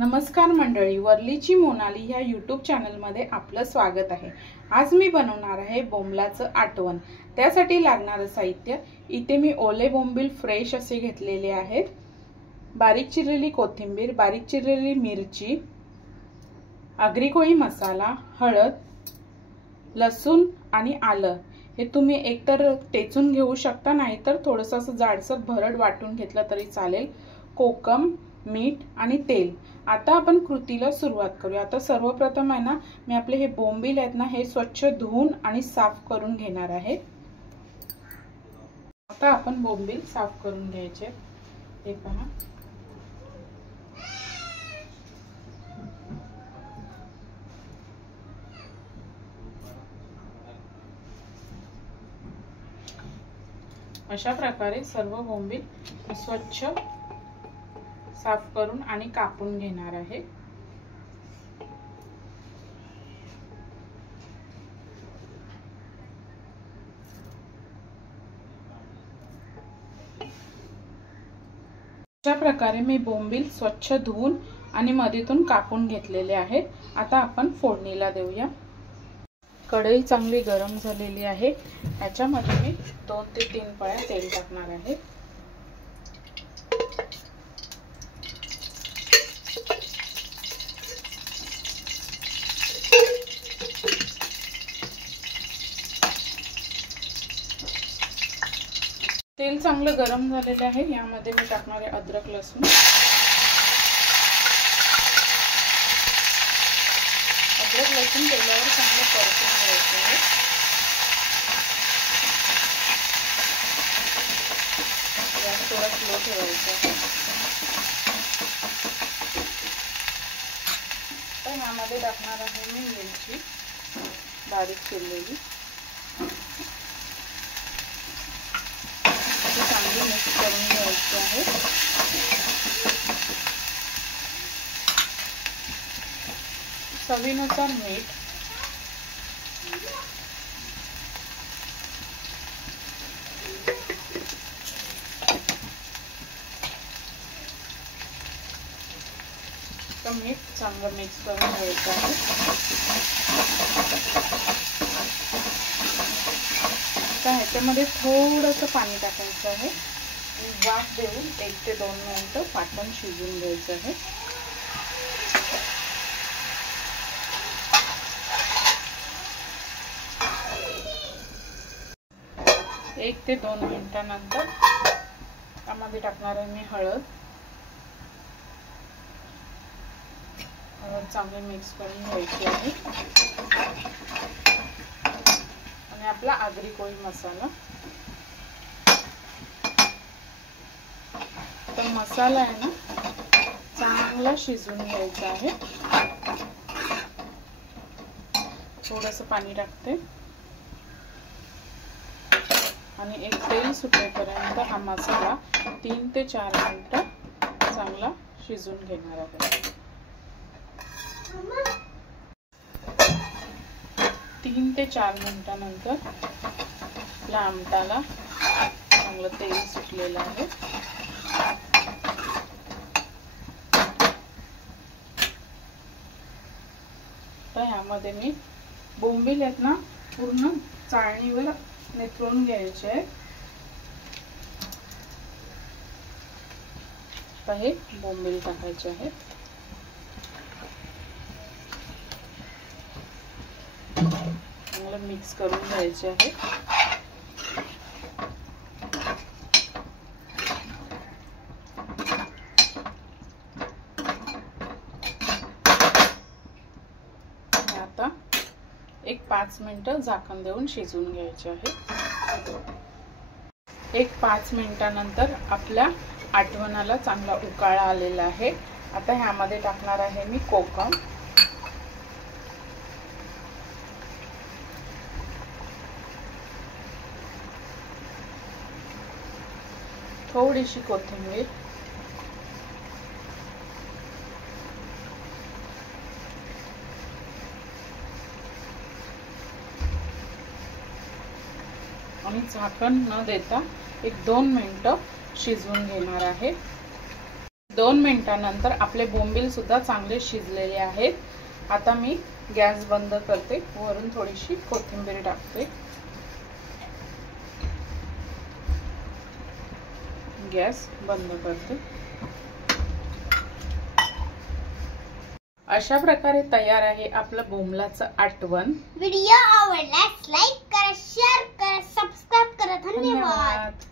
नमस्कार मंडळी, वर्लीची मोनाली ह्या यूट्यूब चॅनलमध्ये आपलं स्वागत आहे। आज मी बनवणार आहे बोंबलाचं आटवण। त्यासाठी लागणारे साहित्य इथे मी ओले बोंबील फ्रेश असे घेतलेले आहेत, बारीक चिरलेली कोथिंबीर, बारीक चिरलेली मिरची, आगरी कोळी मसाला, हळद, लसूण आणि आलं हे तुम्ही एकतर टेचून घेऊ शकता, नाहीतर थोडंसं असं जाडसर भरड वाटून घेतलं तरी चालेल, कोकम, मीठ आणि तेल। आता आपण कृतीला सुरुवात करूया। आता सर्वप्रथम आहे ना, मी आपले हे बोंबील आहेत ना, हे स्वच्छ धुवून आणि साफ करून घेणार आहे। आता आपण बोंबील साफ करून घ्यायचे। हे पहा, अशा प्रकारे सर्व बोंबील स्वच्छ साफ करून आणि कापून घेणार आहे। अशा प्रकारे मी बोंबील स्वच्छ धुवून आणि मधीतून कापून घेतलेले आहेत। आता आपण फोडणीला देऊया। कढई चांगली गरम झालेली आहे, याच्यामध्ये मी 2 ते 3 पळ्या तेल टाकणार आहे। तेल चांगलं गरम झालेलं आहे, यामध्ये मी टाकणार आहे अद्रक लसूण। अद्रक लसूण तेलावर चांगलं परतून घ्यायचं आहे। गॅस थोडा स्लो ठेवायचा आहे। तर यामध्ये टाकणार आहे मी मिरची बारीक चिरलेली। चांगली मिक्स करून घ्यायची आहे। चवीनुसार मीठ, तर मीठ चांगलं मिक्स करून घ्यायचं आहे। आता ह्याच्यामध्ये थोडंसं पाणी टाकायचं आहे, वाफ देऊन 1 ते 2 मिनिटं पाटण शिजवून घ्यायचं आहे। 1 ते 2 मिनिटांनंतर त्यामध्ये टाकणार आहे मी हळद। हळद चांगली मिक्स करून घ्यायची आहे आणि आपला आगरी कोळी मसाला। तर मसाला आहे ना, चांगला शिजवून घ्यायचा आहे। थोडंसं पाणी टाकते आणि एक तेल सुटेपर्यंत हा मसाला 3 ते 4 मिनिटं चांगला शिजवून घेणार आहे। 3 ते 4 मिनिटांनंतर आपल्या आमटाला चांगलं तेल सुटलेलं आहे। तर ह्यामध्ये मी बोंबील आहेत ना, पूर्ण चाळणीवर निथळून घ्यायचे आहे। तर हे बोंबील टाकायचे आहेत। चांगलं मिक्स करून घ्यायचे आहे। आता एक 5 मिनिटं झाकण देऊन शिजवून घ्यायचे आहे। एक 5 मिनिटांनंतर आपल्या आटवणाला चांगला उकाळा आलेला आहे। आता ह्यामध्ये टाकणार आहे मी कोकम, थोडीशी कोथिंबीर, आणि झाकण न देता एक 2 मिनिटं शिजवून घेणार आहे। 2 मिनिटांनंतर आपले बोंबील सुद्धा चांगले शिजलेले आहेत। आता मी गॅस बंद करते, वरून थोडीशी कोथिंबीर टाकते। गॅस बंद करते। अशा प्रकारे तयार आहे आपलं बोंबलाचं आटवण। व्हिडिओ आवडल्यास लाईक करा, शेअर करा, सबस्क्राइब करा। धन्यवाद।